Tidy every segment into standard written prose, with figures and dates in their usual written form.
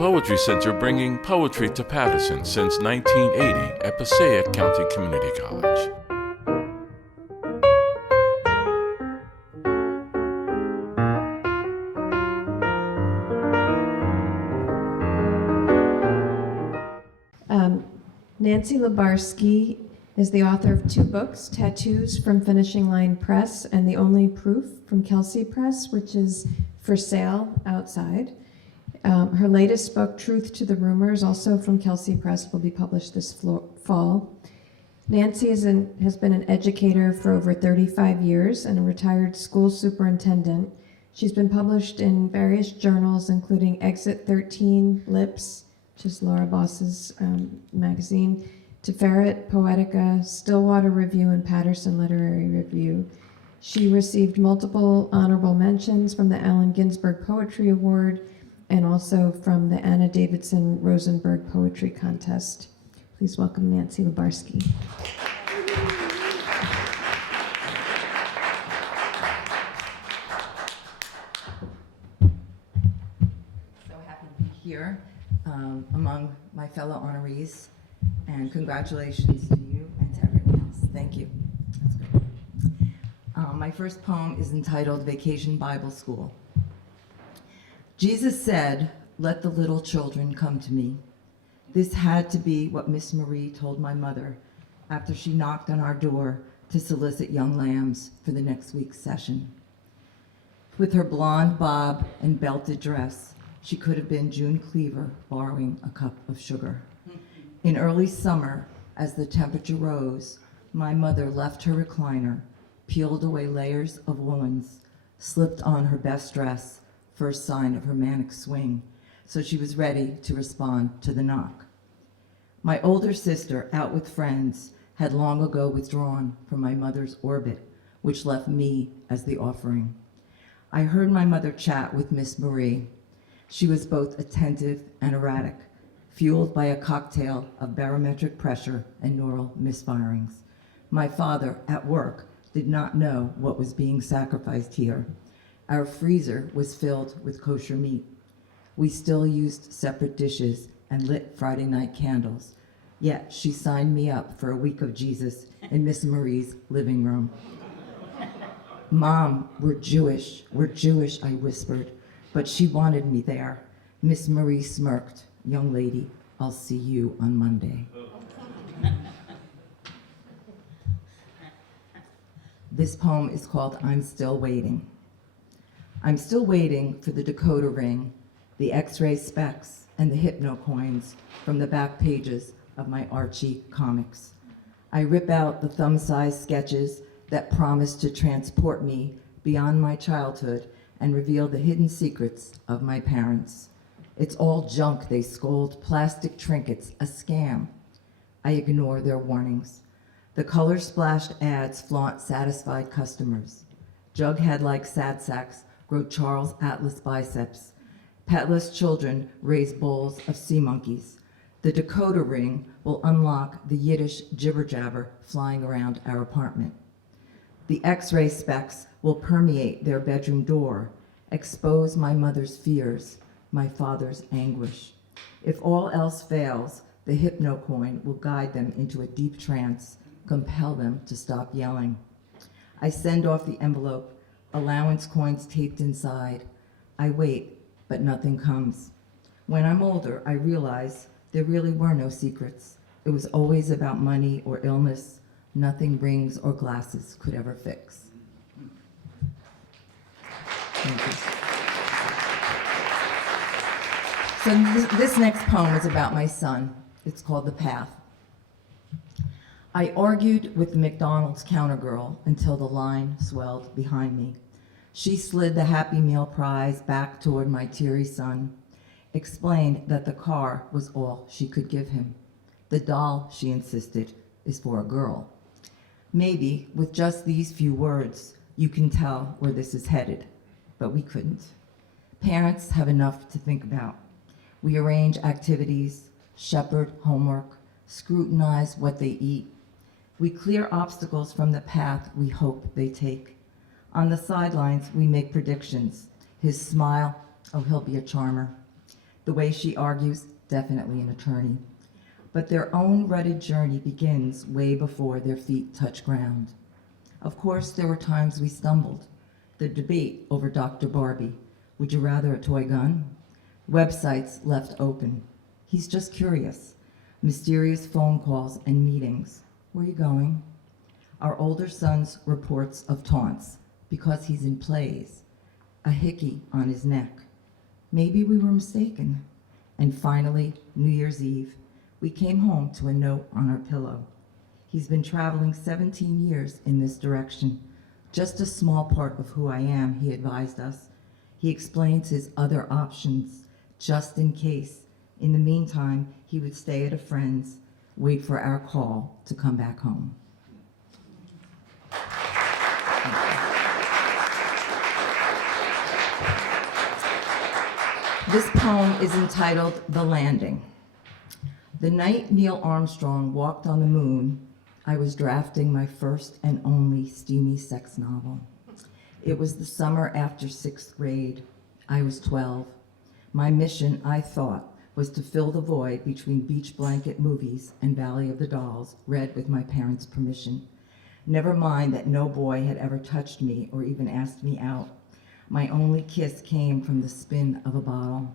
Poetry Center, bringing poetry to Paterson since 1980 at Passaic County Community College. Nancy Lubarsky is the author of 2 books, Tattoos from Finishing Line Press and The Only Proof from Kelsey Press, which is for sale outside. Her latest book, Truth to the Rumors, also from Kelsey Press, will be published this fall. Nancy has been an educator for over 35 years and a retired school superintendent. She's been published in various journals, including Exit 13, Lips, which is Laura Boss's magazine, Tiferet, Poetica, Stillwater Review, and Paterson Literary Review. She received multiple honorable mentions from the Allen Ginsberg Poetry Award and also from the Anna Davidson Rosenberg Poetry Contest. Please welcome Nancy Lubarsky. So happy to be here among my fellow honorees, and congratulations to you and to everyone else. Thank you. That's good. My first poem is entitled Vacation Bible School. Jesus said, "Let the little children come to me." This had to be what Miss Marie told my mother after she knocked on our door to solicit young lambs for the next week's session. With her blonde bob and belted dress, she could have been June Cleaver borrowing a cup of sugar. In early summer, as the temperature rose, my mother left her recliner, peeled away layers of woolens, slipped on her best dress, first sign of her manic swing, so she was ready to respond to the knock. My older sister, out with friends, had long ago withdrawn from my mother's orbit, which left me as the offering. I heard my mother chat with Miss Marie. She was both attentive and erratic, fueled by a cocktail of barometric pressure and neural misfirings. My father, at work, did not know what was being sacrificed here. Our freezer was filled with kosher meat. We still used separate dishes and lit Friday night candles. Yet she signed me up for a week of Jesus in Miss Marie's living room. "Mom, we're Jewish, I whispered, but she wanted me there. Miss Marie smirked. "Young lady, I'll see you on Monday." This poem is called I'm Still Waiting. I'm still waiting for the decoder ring, the X-ray specs, and the hypno coins from the back pages of my Archie comics. I rip out the thumb-sized sketches that promise to transport me beyond my childhood and reveal the hidden secrets of my parents. It's all junk, they scold, plastic trinkets, a scam. I ignore their warnings. The color-splashed ads flaunt satisfied customers. Jughead-like sad sacks grow Charles Atlas biceps. Petless children raise bowls of sea monkeys. The decoder ring will unlock the Yiddish jibber-jabber flying around our apartment. The X-ray specs will permeate their bedroom door, expose my mother's fears, my father's anguish. If all else fails, the hypno coin will guide them into a deep trance, compel them to stop yelling. I send off the envelope, allowance coins taped inside. I wait, but nothing comes. When I'm older, I realize there really were no secrets. It was always about money or illness. Nothing rings or glasses could ever fix. Thank you. So this next poem is about my son. It's called The Path. I argued with the McDonald's counter girl until the line swelled behind me. She slid the Happy Meal prize back toward my teary son, explained that the car was all she could give him. The doll, she insisted, is for a girl. Maybe with just these few words, you can tell where this is headed, but we couldn't. Parents have enough to think about. We arrange activities, shepherd homework, scrutinize what they eat. We clear obstacles from the path we hope they take. On the sidelines, we make predictions. His smile, oh, he'll be a charmer. The way she argues, definitely an attorney. But their own rutted journey begins way before their feet touch ground. Of course, there were times we stumbled. The debate over Dr. Barbie. Would you rather a toy gun? Websites left open. He's just curious. Mysterious phone calls and meetings. Where are you going? Our older son's reports of taunts because he's in plays. A hickey on his neck. Maybe we were mistaken. And finally, New Year's Eve, we came home to a note on our pillow. He's been traveling 17 years in this direction. Just a small part of who I am, he advised us. He explains his other options, just in case. In the meantime, he would stay at a friend's, wait for our call to come back home. This poem is entitled The Landing. The night Neil Armstrong walked on the moon, I was drafting my first and only steamy sex novel. It was the summer after 6th grade. I was 12. My mission, I thought, was to fill the void between beach blanket movies and Valley of the Dolls, read with my parents' permission. Never mind that no boy had ever touched me or even asked me out. My only kiss came from the spin of a bottle.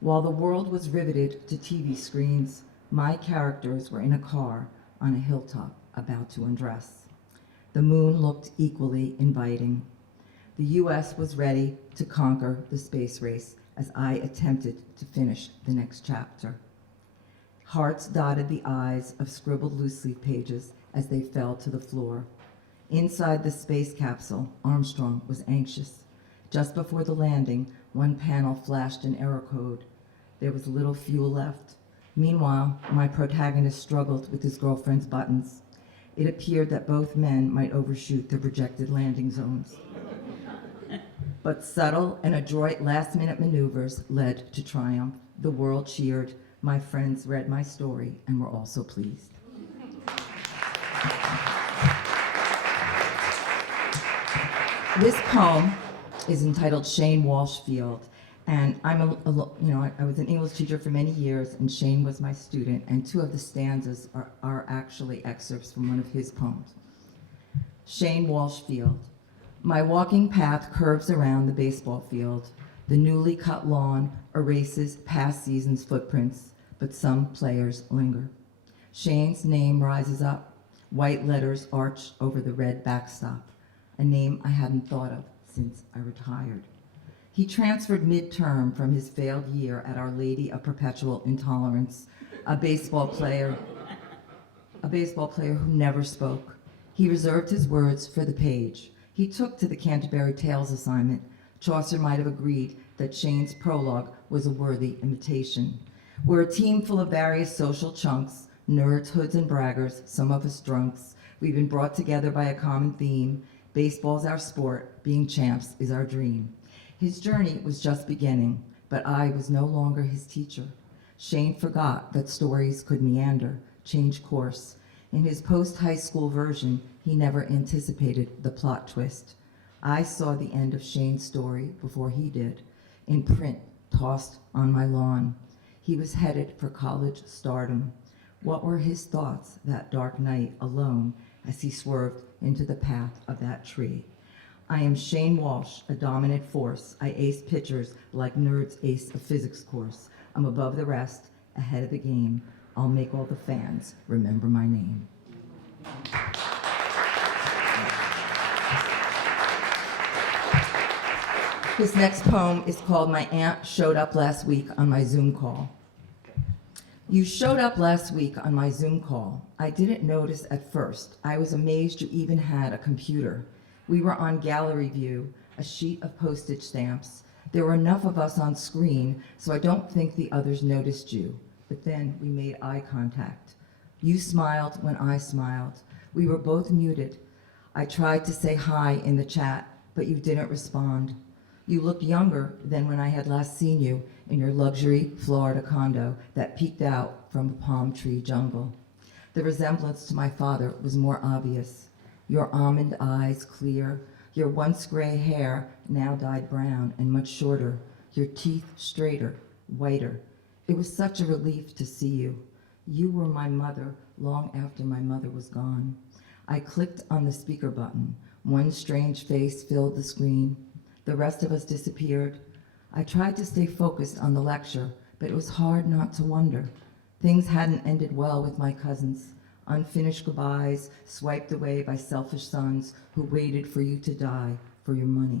While the world was riveted to TV screens, my characters were in a car on a hilltop about to undress. The moon looked equally inviting. The US was ready to conquer the space race as I attempted to finish the next chapter. Hearts dotted the I's of scribbled loose leaf pages as they fell to the floor. Inside the space capsule, Armstrong was anxious. Just before the landing, one panel flashed an error code. There was little fuel left. Meanwhile, my protagonist struggled with his girlfriend's buttons. It appeared that both men might overshoot their projected landing zones. But subtle and adroit last-minute maneuvers led to triumph. The world cheered. My friends read my story and were also pleased. This poem is entitled Shane Walsh Field, and I was an English teacher for many years, and Shane was my student, and two of the stanzas are actually excerpts from one of his poems. Shane Walsh Field. My walking path curves around the baseball field. The newly cut lawn erases past season's footprints, but some players linger. Shane's name rises up. White letters arch over the red backstop, a name I hadn't thought of since I retired. He transferred midterm from his failed year at Our Lady of Perpetual Intolerance, a baseball player who never spoke. He reserved his words for the page. He took to the Canterbury Tales assignment. Chaucer might have agreed that Shane's prologue was a worthy imitation. We're a team full of various social chunks, nerds, hoods, and braggers, some of us drunks. We've been brought together by a common theme. Baseball's our sport, being champs is our dream. His journey was just beginning, but I was no longer his teacher. Shane forgot that stories could meander, change course. In his post-high school version, he never anticipated the plot twist. I saw the end of Shane's story before he did, in print, tossed on my lawn. He was headed for college stardom. What were his thoughts that dark night alone as he swerved into the path of that tree? I am Shane Walsh, a dominant force. I ace pitchers like nerds ace a physics course. I'm above the rest, ahead of the game. I'll make all the fans remember my name. This next poem is called My Aunt Showed Up Last Week on My Zoom Call. You showed up last week on my Zoom call. I didn't notice at first. I was amazed you even had a computer. We were on gallery view, a sheet of postage stamps. There were enough of us on screen, so I don't think the others noticed you. But then we made eye contact. You smiled when I smiled. We were both muted. I tried to say hi in the chat, but you didn't respond. You looked younger than when I had last seen you in your luxury Florida condo that peeked out from a palm tree jungle. The resemblance to my father was more obvious. Your almond eyes clear, your once gray hair now dyed brown and much shorter, your teeth straighter, whiter. It was such a relief to see you. You were my mother long after my mother was gone. I clicked on the speaker button. One strange face filled the screen. The rest of us disappeared. I tried to stay focused on the lecture, but it was hard not to wonder. Things hadn't ended well with my cousins. Unfinished goodbyes swiped away by selfish sons who waited for you to die for your money.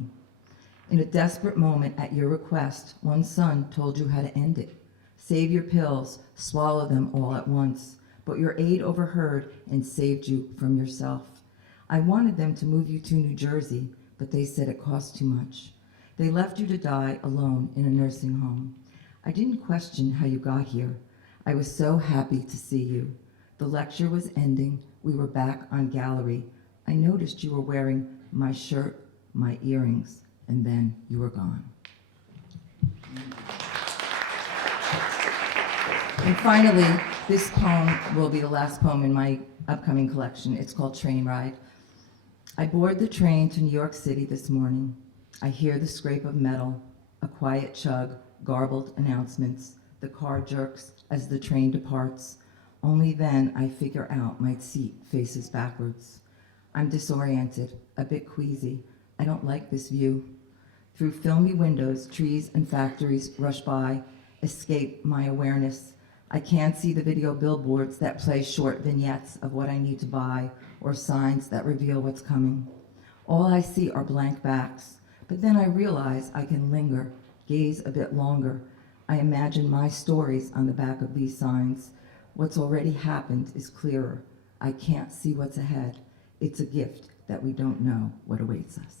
In a desperate moment at your request, one son told you how to end it. Save your pills, swallow them all at once. But your aide overheard and saved you from yourself. I wanted them to move you to New Jersey, but they said it cost too much. They left you to die alone in a nursing home. I didn't question how you got here. I was so happy to see you. The lecture was ending. We were back on gallery. I noticed you were wearing my shirt, my earrings, and then you were gone. And finally, this poem will be the last poem in my upcoming collection. It's called Train Ride. I board the train to New York City this morning. I hear the scrape of metal, a quiet chug, garbled announcements. The car jerks as the train departs. Only then I figure out my seat faces backwards. I'm disoriented, a bit queasy. I don't like this view. Through filmy windows, trees and factories rush by, escape my awareness. I can't see the video billboards that play short vignettes of what I need to buy or signs that reveal what's coming. All I see are blank backs, but then I realize I can linger, gaze a bit longer. I imagine my stories on the back of these signs. What's already happened is clearer. I can't see what's ahead. It's a gift that we don't know what awaits us.